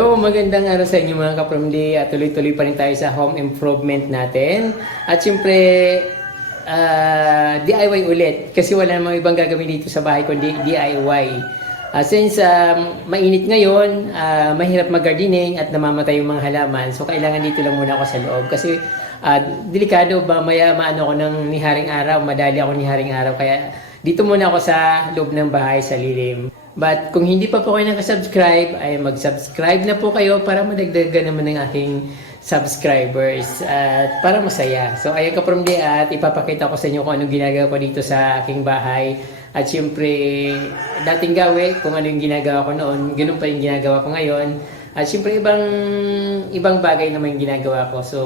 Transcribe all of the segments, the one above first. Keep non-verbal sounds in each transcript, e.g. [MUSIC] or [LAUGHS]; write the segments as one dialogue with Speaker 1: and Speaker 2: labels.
Speaker 1: Hello, magandang araw sa inyo mga kapramdi at tuloy-tuloy pa rin tayo sa home improvement natin. At syempre, ah, DIY ulit kasi wala namang ibang gagawin dito sa bahay kundi DIY. Ah, since ah, mainit ngayon, ah, mahirap mag-gardening at namamatay yung mga halaman, so kailangan dito lang muna ako sa loob kasi ah, delikado ba maya maano ko ng niharing araw, madali ako niharing araw kaya dito muna ako sa loob ng bahay sa lilim. But kung hindi pa po kayo nakasubscribe, ay mag-subscribe na po kayo para madagdagan naman ng aking subscribers at para masaya. So ayan ka from at ipapakita ko sa inyo kung anong ginagawa ko dito sa aking bahay. At syempre, dating gawi, kung ano yung ginagawa ko noon, ganun pa yung ginagawa ko ngayon. At syempre, ibang ibang bagay naman yung ginagawa ko. So,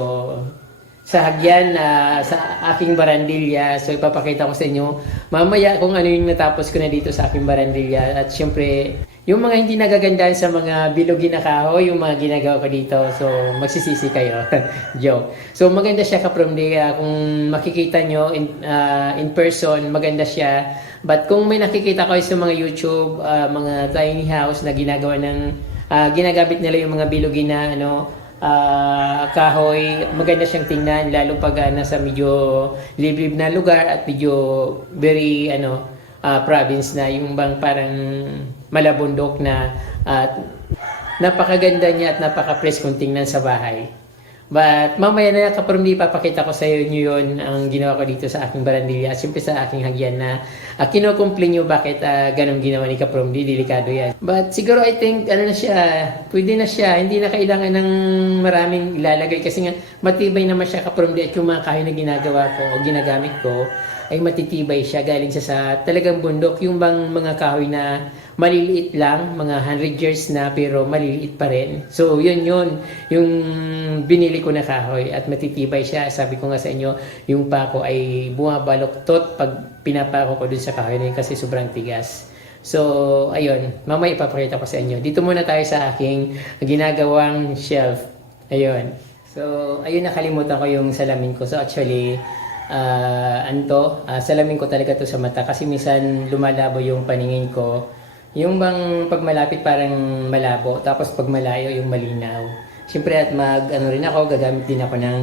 Speaker 1: sa hagyan na sa aking barandilya. So ipapakita ko sa inyo mamaya kung ano yung natapos ko na dito sa aking barandilya. At syempre, yung mga hindi nagagandahan sa mga bilogin na kahoy, yung mga ginagawa ko dito. So magsisisi kayo. [LAUGHS] Joke. So maganda siya ka from ah, kung makikita nyo in, ah, in person, maganda siya. But kung may nakikita kayo sa mga YouTube, ah, mga tiny house na ginagawa ng ah, ginagamit nila yung mga bilogin na ano, ah, kahoy, maganda siyang tingnan lalo pag ah, nasa medyo liblib na lugar at medyo very ano ah, province na yung bang parang malabundok na at napakaganda niya at napaka-press kung tingnan sa bahay. But mamaya na kapag hindi papakita ko sa inyo yun ang ginawa ko dito sa aking barandilya at siyempre sa aking hagyan na uh, kinukumpli nyo bakit uh, ganun ginawa ni Kapromdi, delikado yan. But siguro I think ano na siya, pwede na siya, hindi na kailangan ng maraming ilalagay kasi nga matibay naman siya Kapromdi at yung mga kahoy na ginagawa ko o ginagamit ko ay matitibay siya. Galing siya sa talagang bundok. Yung bang mga kahoy na maliliit lang mga 100 years na pero maliliit pa rin. So yun yun. Yung binili ko na kahoy at matitibay siya. Sabi ko nga sa inyo yung pako ay bumabaloktot pag pinapako ko dun sa kahoy na yun kasi sobrang tigas. So ayun. Mamaya ipapakita ko sa inyo. Dito muna tayo sa aking ginagawang shelf. Ayun. So ayun nakalimutan ko yung salamin ko. So actually ah anto, ah, salamin ko talaga to sa mata kasi minsan lumalabo yung paningin ko. Yung bang pag malapit parang malabo, tapos pag malayo yung malinaw. Siyempre at mag ano rin ako, gagamit din ako ng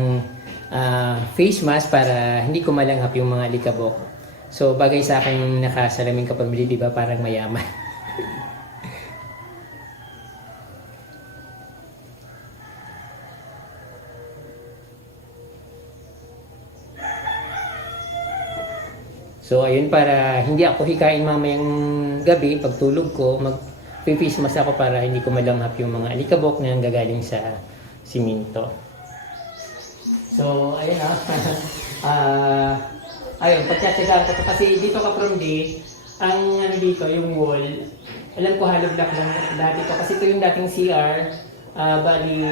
Speaker 1: ah, face mask para hindi ko malanghap yung mga likabok. So bagay sa akin yung nakasalamin ka pamili, di ba parang mayaman. [LAUGHS] So ayun para hindi ako hikain mamayang gabi pagtulog ko, mag face mask ako para hindi ko malanghap yung mga alikabok na gagaling sa siminto. So ayun ah. [LAUGHS] Ah, ayun, pagtsatsagaan ko kasi dito ka from day, ang ano dito, yung wall, alam ko hollow block lang dati to kasi ito yung dating CR. Ah, bali,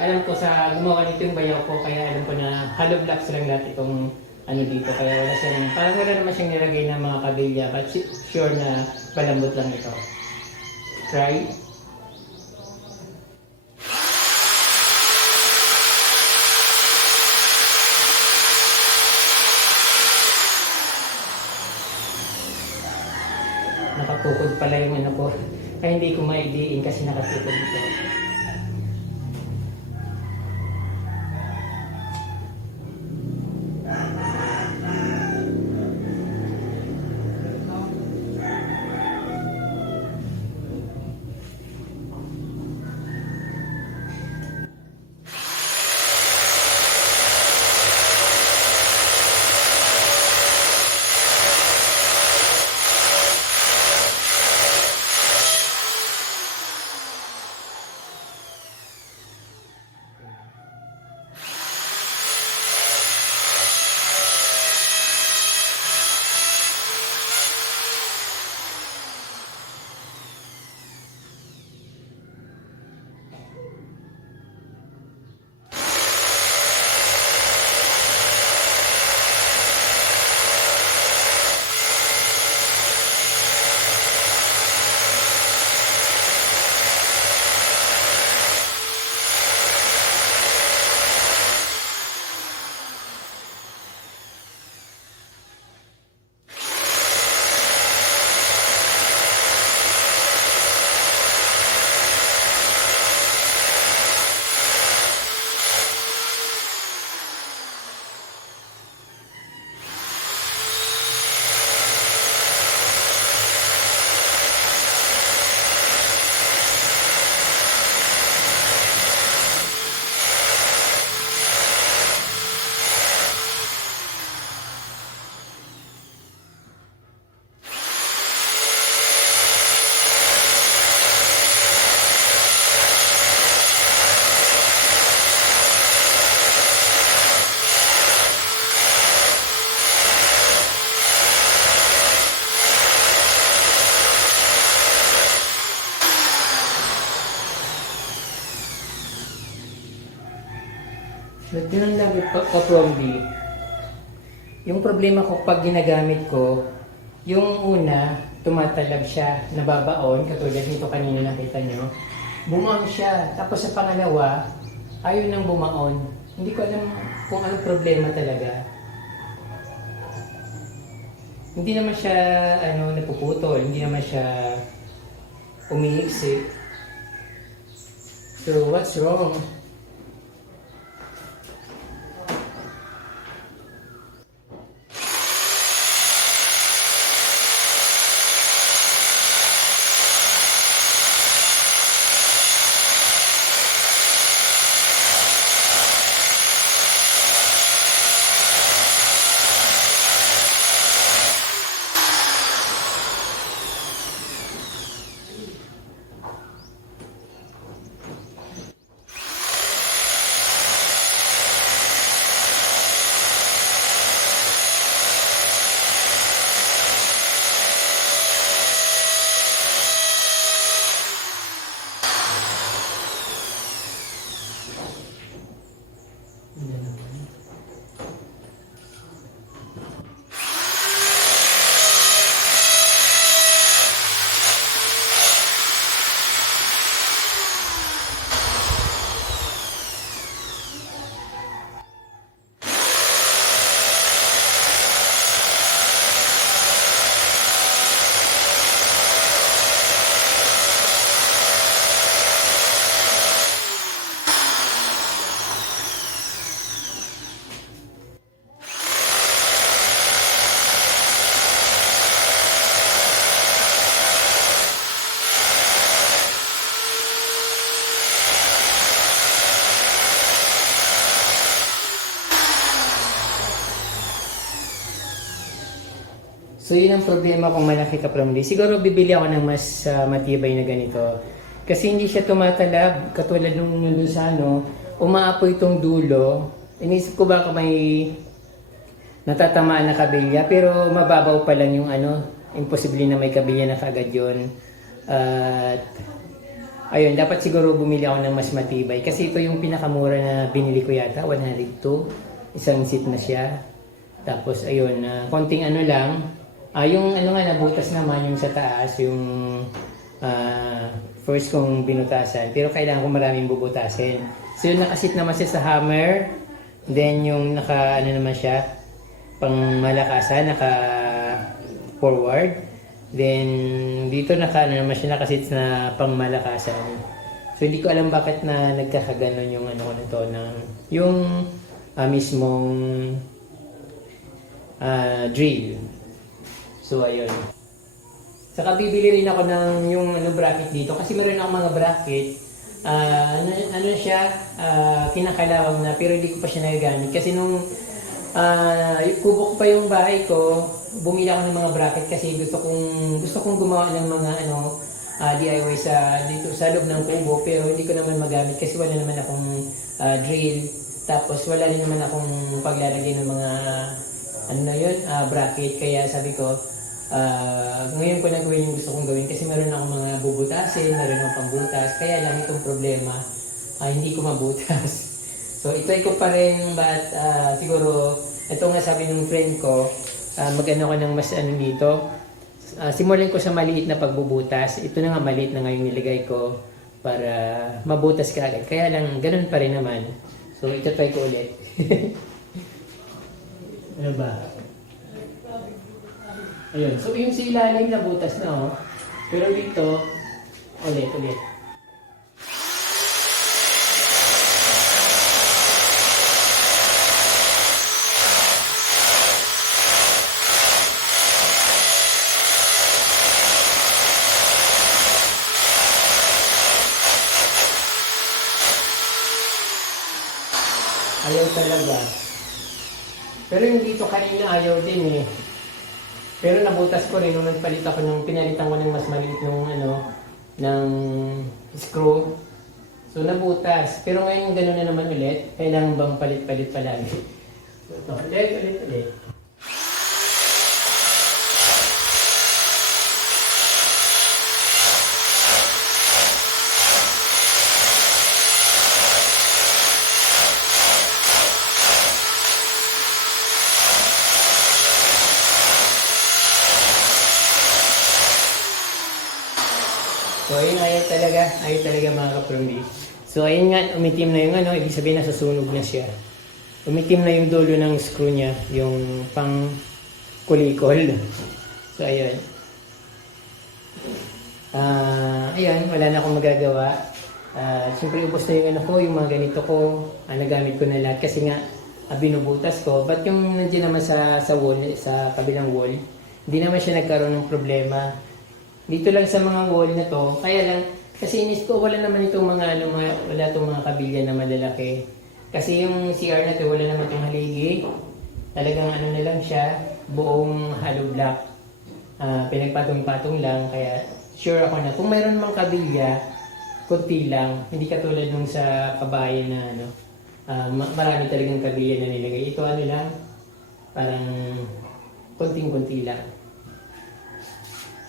Speaker 1: alam ko sa gumawa nito yung bayaw ko kaya alam ko na hollow blocks lang dati itong ano dito kaya wala siyang parang wala naman siyang nilagay ng mga kabilya but sure na palambot lang ito. Try. Nakatukod pala yung ano ko. [LAUGHS] Kaya hindi ko maidiin kasi nakatukod ito ka from B. Yung problema ko pag ginagamit ko, yung una, tumatalab siya, nababaon, katulad nito kanina nakita nyo. Bumaon siya. Tapos sa pangalawa, ayaw nang bumaon. Hindi ko alam kung anong problema talaga. Hindi naman siya ano napuputol, hindi naman siya umiiksik. So what's wrong? So yun ang problema kung malaki ka from this. Siguro bibili ako ng mas ah, matibay na ganito. Kasi hindi siya tumatalab, katulad nung yung Lusano, umaapoy itong dulo. Inisip ko baka may natatamaan na kabilya, pero mababaw pa lang yung ano, imposible na may kabilya na kagad yun. At ayun, dapat siguro bumili ako ng mas matibay. Kasi ito yung pinakamura na binili ko yata, 102. Isang seat na siya. Tapos ayun, ah, konting ano lang, Ah, yung ano nga nabutas naman yung sa taas, yung ah, first kong binutasan. Pero kailangan ko maraming bubutasin. So yung nakasit naman siya sa hammer. Then yung naka ano naman siya, pang malakasan, naka forward. Then dito naka ano naman siya nakasit na pang malakasan. So hindi ko alam bakit na nagkakaganon yung ano ko nito ng yung ah, mismong ah, drill. So, ayun. Saka bibili rin ako ng yung ano, bracket dito. Kasi meron akong mga bracket. ah, ano, ano siya, ah, kinakalawang na, pero hindi ko pa siya nagagamit. Kasi nung uh, kubo ko pa yung bahay ko, bumili ako ng mga bracket kasi gusto kong, gusto kong gumawa ng mga ano, ah, DIY sa, dito, sa loob ng kubo. Pero hindi ko naman magamit kasi wala naman akong ah, drill. Tapos wala rin naman akong paglalagay ng mga ano na yun, ah, bracket. Kaya sabi ko, ah, ngayon ko na gawin yung gusto kong gawin kasi meron akong mga bubutasin, meron akong pambutas. Kaya lang itong problema, ah, hindi ko mabutas. [LAUGHS] So, itry ko pa rin, but ah, siguro, ito nga sabi ng friend ko, ah, mag-ano ko ng mas ano dito, Ah, simulan ko sa maliit na pagbubutas. Ito na nga maliit na ngayon nilagay ko para mabutas ka agad. Kaya lang, ganun pa rin naman. So, ito try ko ulit. [LAUGHS] ano ba? Ayun. So, yung sa ilalim nabutas na, oh. Pero dito, ulit, ulit. Ayaw talaga. Pero yung dito kanina ayaw din eh. Pero nabutas ko rin nung nagpalit ako nung pinalitan ko ng mas maliit nung ano, ng screw. So nabutas. Pero ngayon gano'n na naman ulit. Kailangan bang palit-palit palagi? So ito, ulit, ulit, ulit. Ayun, ayaw talaga. Ayaw talaga mga kapromdi. So, ayun nga, umitim na yung ano, ibig sabihin nasa sunog na siya. Umitim na yung dulo ng screw niya, yung pang kulikol. So, ayun. Ah, ayun, wala na akong magagawa. Ah, Siyempre, ubos na yung ano ko, yung mga ganito ko. Ah, nagamit ko na lahat kasi nga, ah, binubutas ko. But yung nandiyan naman sa, sa wall, sa kabilang wall, hindi naman siya nagkaroon ng problema. Dito lang sa mga wall na to, kaya lang, kasi inis ko, wala naman itong mga, ano, mga, wala itong mga kabilya na malalaki. Kasi yung CR na to, wala naman itong haligi. Talagang ano na lang siya, buong hollow block. Ah, pinagpatong-patong lang, kaya sure ako na kung mayroon mang kabilya, kunti lang, hindi katulad nung sa kabayan na ano, ma- marami talagang kabilya na nilagay. Ito ano lang, parang kunting-kunti lang.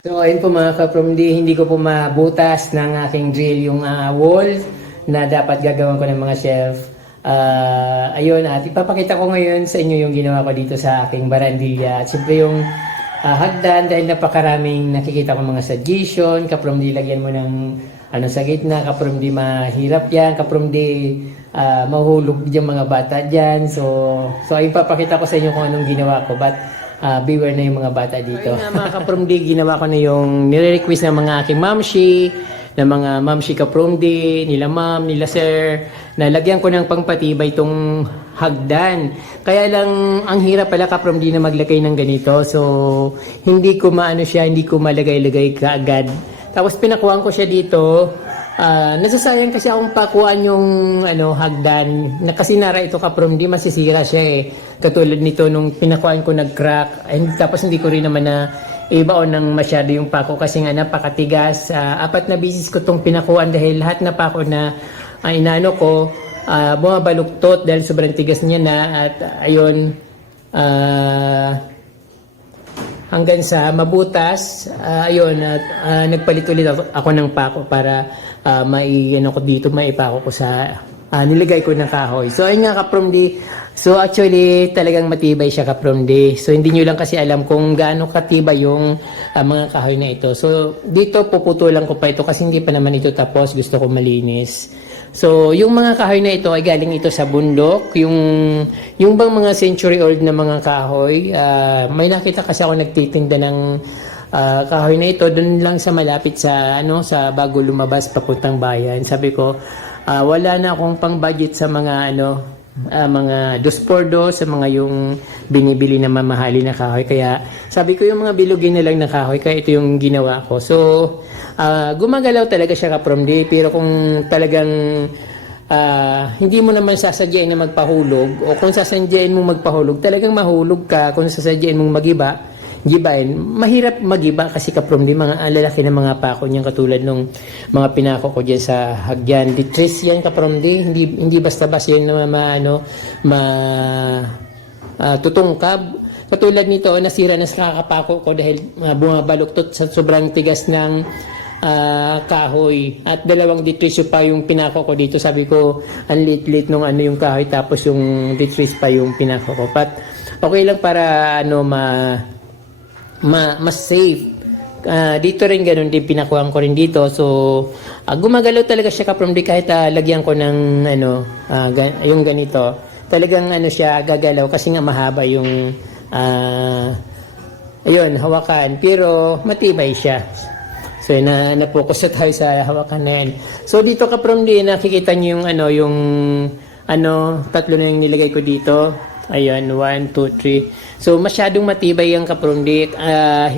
Speaker 1: So ayun po mga ka-from D, hindi ko po mabutas ng aking drill yung ah, wall na dapat gagawin ko ng mga shelf. Ah, ayun, at ipapakita ko ngayon sa inyo yung ginawa ko dito sa aking barandilla. At siyempre yung ah, hagdan dahil napakaraming nakikita ko mga suggestion, ka-from D lagyan mo ng ano sa gitna, ka-from D mahirap yan, ka-from D ah, mahulog yung mga bata dyan. So, so ayun papakita ko sa inyo kung anong ginawa ko. But Ah, beware na yung mga bata dito. Ayun nga mga kapromdi, [LAUGHS] ginawa ko na yung nire-request ng mga aking mamshi, ng mga mamshi kapromdi, nila ma'am, nila sir, na lagyan ko ng pangpatibay itong hagdan. Kaya lang, ang hirap pala kapromdi na maglagay ng ganito. So, hindi ko maano siya, hindi ko malagay-lagay kaagad. Tapos pinakuhaan ko siya dito. Ah, nasasayang kasi akong pakuan yung ano hagdan. Na kasi nara ito ka from di masisira siya eh. Katulad nito nung pinakuan ko nag-crack. And tapos hindi ko rin naman na ibaon ng masyado yung pako kasi nga napakatigas. Ah, apat na bisis ko tong pinakuan dahil lahat na pako na ah, inaano ko ah, bumabaluktot dahil sobrang tigas niya na. At ayun ah hanggang sa mabutas, ah, ayun, at ah, nagpalit ulit ako ng pako para uh, mai, ano ko dito, maipako ko sa, ah, nilagay ko ng kahoy. So, ayun nga, Kaprom D. So, actually, talagang matibay siya, Kaprom D. So, hindi nyo lang kasi alam kung gaano katibay yung ah, mga kahoy na ito. So, dito, puputulan ko pa ito kasi hindi pa naman ito tapos. Gusto ko malinis. So, yung mga kahoy na ito ay galing ito sa bundok. Yung, yung bang mga century old na mga kahoy, ah, may nakita kasi ako nagtitinda ng ah, kahoy na ito doon lang sa malapit sa ano sa bago lumabas papuntang bayan. Sabi ko, ah, wala na akong pang-budget sa mga ano ah, mga dos por dos sa mga yung binibili na mamahali na kahoy. Kaya sabi ko yung mga bilugin na lang na kahoy, kaya ito yung ginawa ko. So, ah, gumagalaw talaga siya ka from day, pero kung talagang ah, hindi mo naman sasadyain na magpahulog, o kung sasadyain mo magpahulog, talagang mahulog ka. Kung sasadyain mong magiba, gibain, mahirap magiba kasi ka from day, mga ah, lalaki na mga pako niyan katulad nung mga pinako ko diyan sa hagyan. Ditris yan ka from day, hindi, hindi basta-basta yan na ma, ma, ah, tutungkab. Katulad nito, nasira na sa kakapako ko dahil uh, bumabaluktot sa sobrang tigas ng ah, kahoy. At dalawang ditrisyo pa yung pinako ko dito. Sabi ko, ang lit-lit nung ano yung kahoy tapos yung ditris pa yung pinako ko. But okay lang para ano ma, ma mas safe. Ah, dito rin ganun din pinakuhan ko rin dito. So ah, gumagalaw talaga siya ka from the kahit ah, lagyan ko ng ano ah, ga- yung ganito. Talagang ano siya gagalaw kasi nga mahaba yung ah, ayun hawakan pero matibay siya. So na na-focus na tayo sa hawakan na yan. So dito ka from di nakikita niyo yung ano yung ano tatlo na yung nilagay ko dito. Ayun, 1, 2, 3. So masyadong matibay yung kaprumdi. Ah,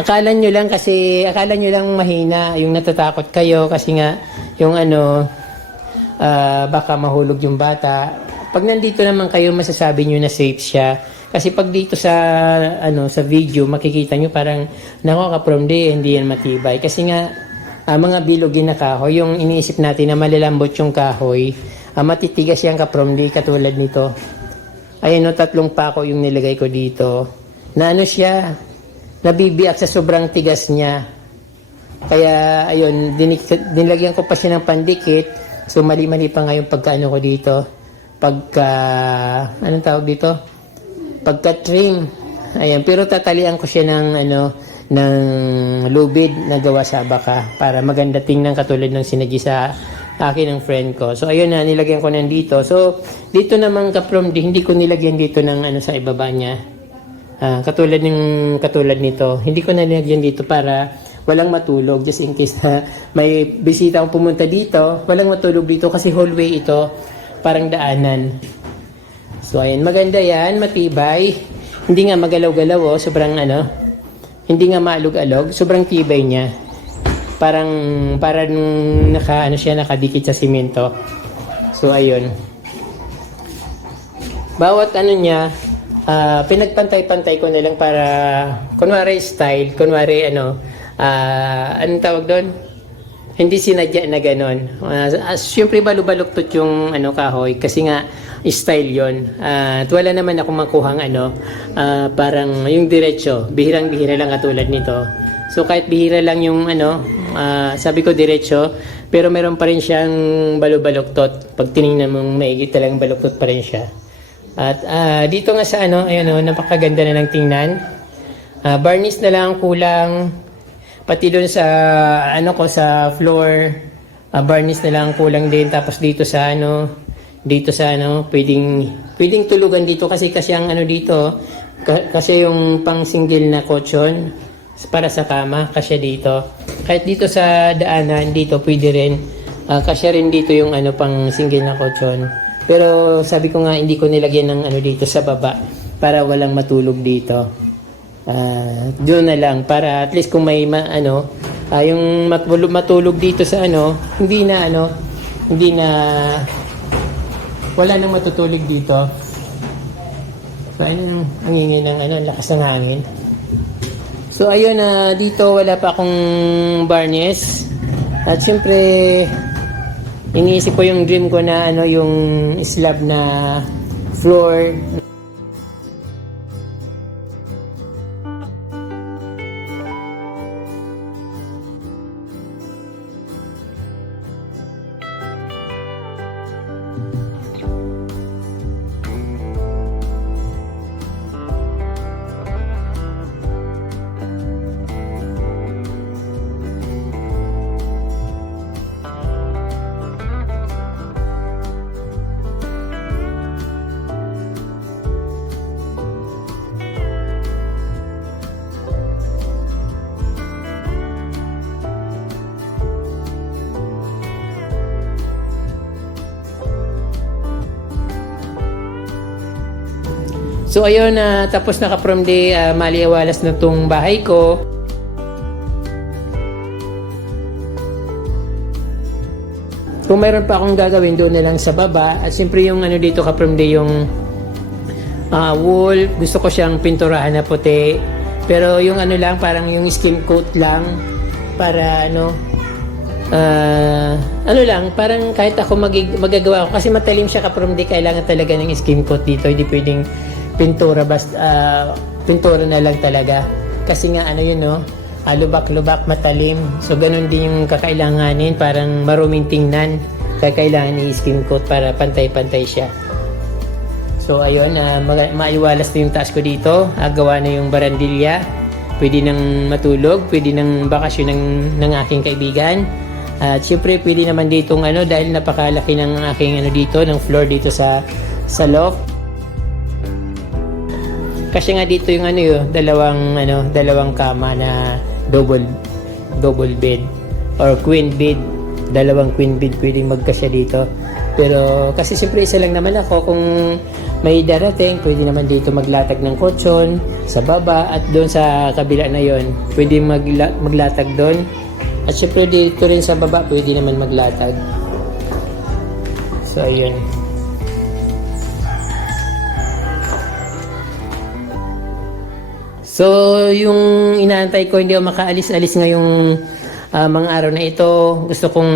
Speaker 1: akala nyo lang kasi akala nyo lang mahina yung natatakot kayo kasi nga yung ano ah, baka mahulog yung bata. Pag nandito naman kayo masasabi nyo na safe siya. Kasi pag dito sa ano sa video makikita nyo parang nako from day hindi yan matibay kasi nga ah, mga bilogin na kahoy yung iniisip natin na malalambot yung kahoy ah, matitigas yan ka katulad nito ayan no tatlong pako yung nilagay ko dito. Na ano siya? Nabibiyak sa sobrang tigas niya. Kaya ayun dinik, nilagyan ko pa siya ng pandikit. So mali-mali pa nga yung pagkaano ko dito. Pagka anong tawag dito? Pagka-trim. Ayan, pero tatalian ko siya ng ano ng lubid na gawa sa baka para maganda tingnan katulad ng sinadya sa akin ng friend ko. So ayun na nilagyan ko nandito. So dito naman kaprom di hindi ko nilagyan dito ng ano sa ibaba niya. Ah, katulad ng katulad nito. Hindi ko nilagyan dito para walang matulog just in case na may bisita ang pumunta dito, walang matulog dito kasi hallway ito, parang daanan. So ayun, maganda yan, matibay. Hindi nga magalaw-galaw oh, sobrang ano, hindi nga maalog-alog, sobrang tibay niya. Parang parang naka ano siya nakadikit sa simento. So ayun. Bawat ano niya, ah, pinagpantay-pantay ko na lang para kunwari style, kunwari ano, ah, anong tawag doon? Hindi sinadya na ganon. Uh, Siyempre balubaluktot yung ano kahoy kasi nga style yon. at wala naman ako makuhang ano, ah, parang yung diretso. Bihirang-bihira lang katulad nito. So kahit bihira lang yung ano, ah, sabi ko diretso, pero meron pa rin siyang balubaluktot. Pag tiningnan mong maigi talagang baluktot pa rin siya. At ah, dito nga sa ano, ayan oh, napakaganda na ng tingnan. Ah, varnish na lang ang kulang. Pati doon sa ano ko sa floor, ah, varnish na lang ang kulang din tapos dito sa ano, dito sa ano, pwedeng pwedeng tulugan dito kasi kasi ang ano dito, ka- kasi yung pang single na kutsyon para sa kama, kasi dito. Kahit dito sa daanan dito pwede rin. Ah, kasya rin dito yung ano pang single na kutsyon. Pero sabi ko nga hindi ko nilagyan ng ano dito sa baba para walang matulog dito. Ah, doon na lang para at least kung may ma, ano ah, yung matulog, matulog dito sa ano, hindi na ano, hindi na wala nang matutulog dito. So, ayun, ang ingay ng ano, ang lakas ng hangin. So, ayun na dito wala pa akong varnish. At siyempre, iniisip ko yung dream ko na ano, yung slab na floor So ayun na tapos na ka from the uh, maliawalas na tong bahay ko. Kung mayroon pa akong gagawin doon na lang sa baba. At siyempre yung ano dito ka from the yung ah, wall. Gusto ko siyang pinturahan na puti. Pero yung ano lang parang yung skin coat lang para ano ah, ano lang parang kahit ako magig- magagawa ko. Kasi matalim siya ka from the kailangan talaga ng skin coat dito. Hindi pwedeng pintura basta ah, pintura na lang talaga. Kasi nga ano yun no? Ah, lubak-lubak matalim. So ganun din yung kakailanganin. Parang maruming tingnan. Kaya kailangan i-skin coat para pantay-pantay siya. So ayun ah, ma- maiwalas na yung taas ko dito. Ah, gawa na yung barandilya. Pwede nang matulog. Pwede nang bakasyon ng, ng aking kaibigan. At syempre pwede naman ditong ano dahil napakalaki ng aking ano dito ng floor dito sa sa loft kasi nga dito yung ano yun, dalawang ano, dalawang kama na double double bed or queen bed. Dalawang queen bed pwedeng magkasya dito. Pero kasi siyempre isa lang naman ako kung may darating, pwede naman dito maglatag ng kutsyon sa baba at doon sa kabila na yon pwede magla- maglatag doon. At syempre dito rin sa baba, pwede naman maglatag. So, ayun. So, yung inaantay ko, hindi ako makaalis-alis ngayong ah, mga araw na ito. Gusto kong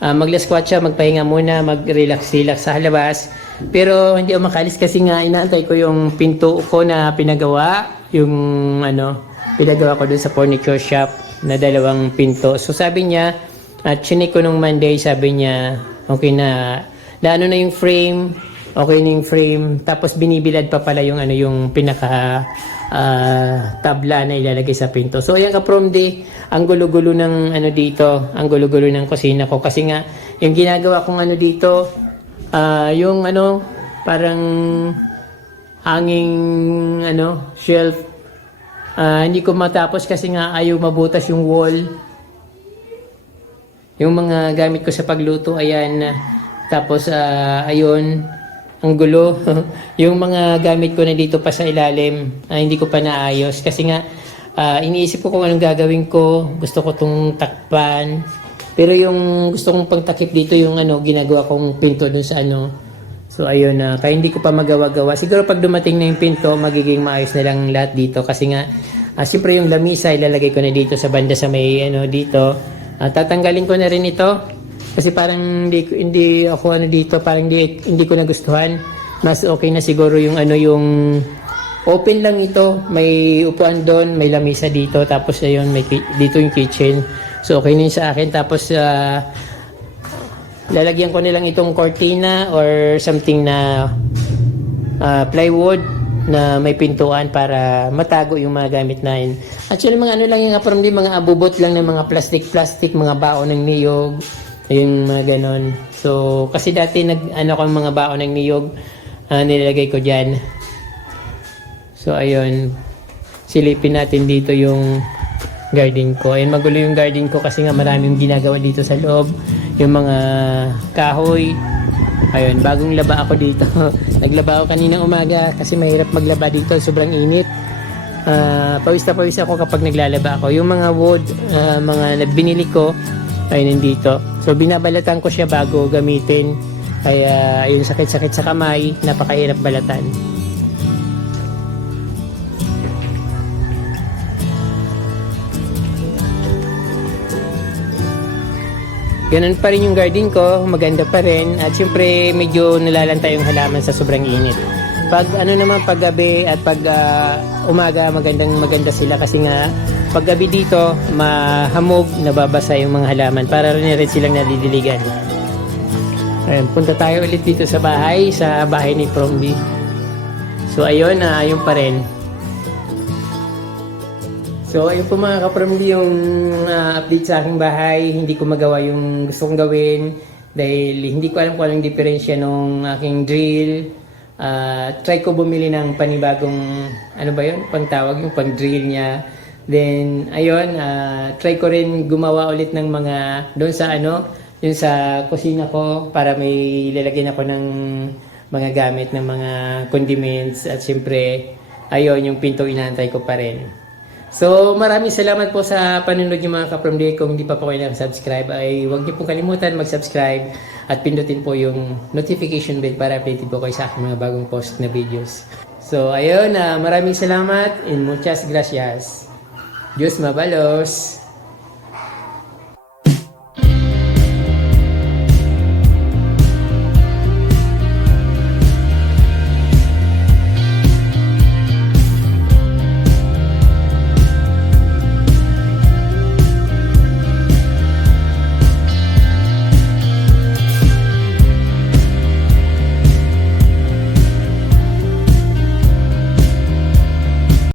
Speaker 1: uh, maglaskwatcha, magpahinga muna, mag-relax-relax sa halabas. Pero hindi ako makaalis kasi nga inaantay ko yung pinto ko na pinagawa. Yung ano, pinagawa ko dun sa furniture shop na dalawang pinto. So, sabi niya, at chinik ko nung Monday, sabi niya, okay na, naano na yung frame, okay na yung frame, tapos binibilad pa pala yung ano yung pinaka ah, tabla na ilalagay sa pinto. So ayan ka from day, ang gulo-gulo ng ano dito, ang gulo-gulo ng kusina ko kasi nga yung ginagawa kong ano dito, ah, yung ano parang hanging ano shelf ah, hindi ko matapos kasi nga ayaw mabutas yung wall. Yung mga gamit ko sa pagluto, ayan. Tapos, ah, ayun, ang gulo. [LAUGHS] yung mga gamit ko na dito pa sa ilalim, ah, hindi ko pa naayos. Kasi nga, ah, iniisip ko kung anong gagawin ko. Gusto ko itong takpan. Pero yung gusto kong pagtakip dito, yung ano, ginagawa kong pinto dun sa ano. So, ayun na. kaya hindi ko pa magawa-gawa. Siguro pag dumating na yung pinto, magiging maayos na lang lahat dito. Kasi nga, ah, siyempre yung lamisa, ilalagay ko na dito sa banda sa may, ano, dito. Ah, tatanggalin ko na rin ito. Kasi parang hindi, hindi ako ano dito, parang hindi, hindi ko nagustuhan. Mas okay na siguro yung ano yung open lang ito. May upuan doon, may lamisa dito, tapos ayun, may dito yung kitchen. So okay na yun sa akin. Tapos ah, lalagyan ko nilang itong cortina or something na ah, plywood na may pintuan para matago yung mga gamit natin. Actually, mga ano lang yung from di mga abubot lang ng mga plastic-plastic, mga baon ng niyog, yung mga ganon. So, kasi dati nag, ano ko mga baon ng niyog, ah, nilalagay ko dyan. So, ayun. Silipin natin dito yung garden ko. Ayun, magulo yung garden ko kasi nga maraming ginagawa dito sa loob. Yung mga kahoy, Ayun, bagong laba ako dito. [LAUGHS] Naglaba ako kanina umaga kasi mahirap maglaba dito, sobrang init. Ah, pawis na pawis ako kapag naglalaba ako. Yung mga wood, ah, mga binili ko, ay nandito. So binabalatan ko siya bago gamitin. Kaya ayun sakit-sakit sa kamay, napakahirap balatan. Ganun pa rin yung garden ko, maganda pa rin. At syempre, medyo nalalanta yung halaman sa sobrang init. Pag ano naman, pag gabi at pag ah, umaga, magandang maganda sila kasi nga, pag gabi dito, mahamog, nababasa yung mga halaman para rin rin silang nadidiligan. Ayun, punta tayo ulit dito sa bahay, sa bahay ni Promby. So ayun, na ayun pa rin. So, ayun po mga kapramdi yung ah, update sa aking bahay. Hindi ko magawa yung gusto kong gawin dahil hindi ko alam kung anong diferensya ng aking drill. Ah, try ko bumili ng panibagong, ano ba yun? Pangtawag yung pang-drill niya. Then, ayun, ah, try ko rin gumawa ulit ng mga, doon sa ano, yung sa kusina ko para may lalagyan ako ng mga gamit ng mga condiments at siyempre, ayun, yung pinto inaantay ko pa rin. So, maraming salamat po sa panunod niyo mga kapramdi. Kung hindi pa po kayo nakasubscribe ay huwag niyo pong kalimutan mag-subscribe at pindutin po yung notification bell para updated po kayo sa aking mga bagong post na videos. So, ayun, ah, maraming salamat and muchas gracias. Diyos mabalos!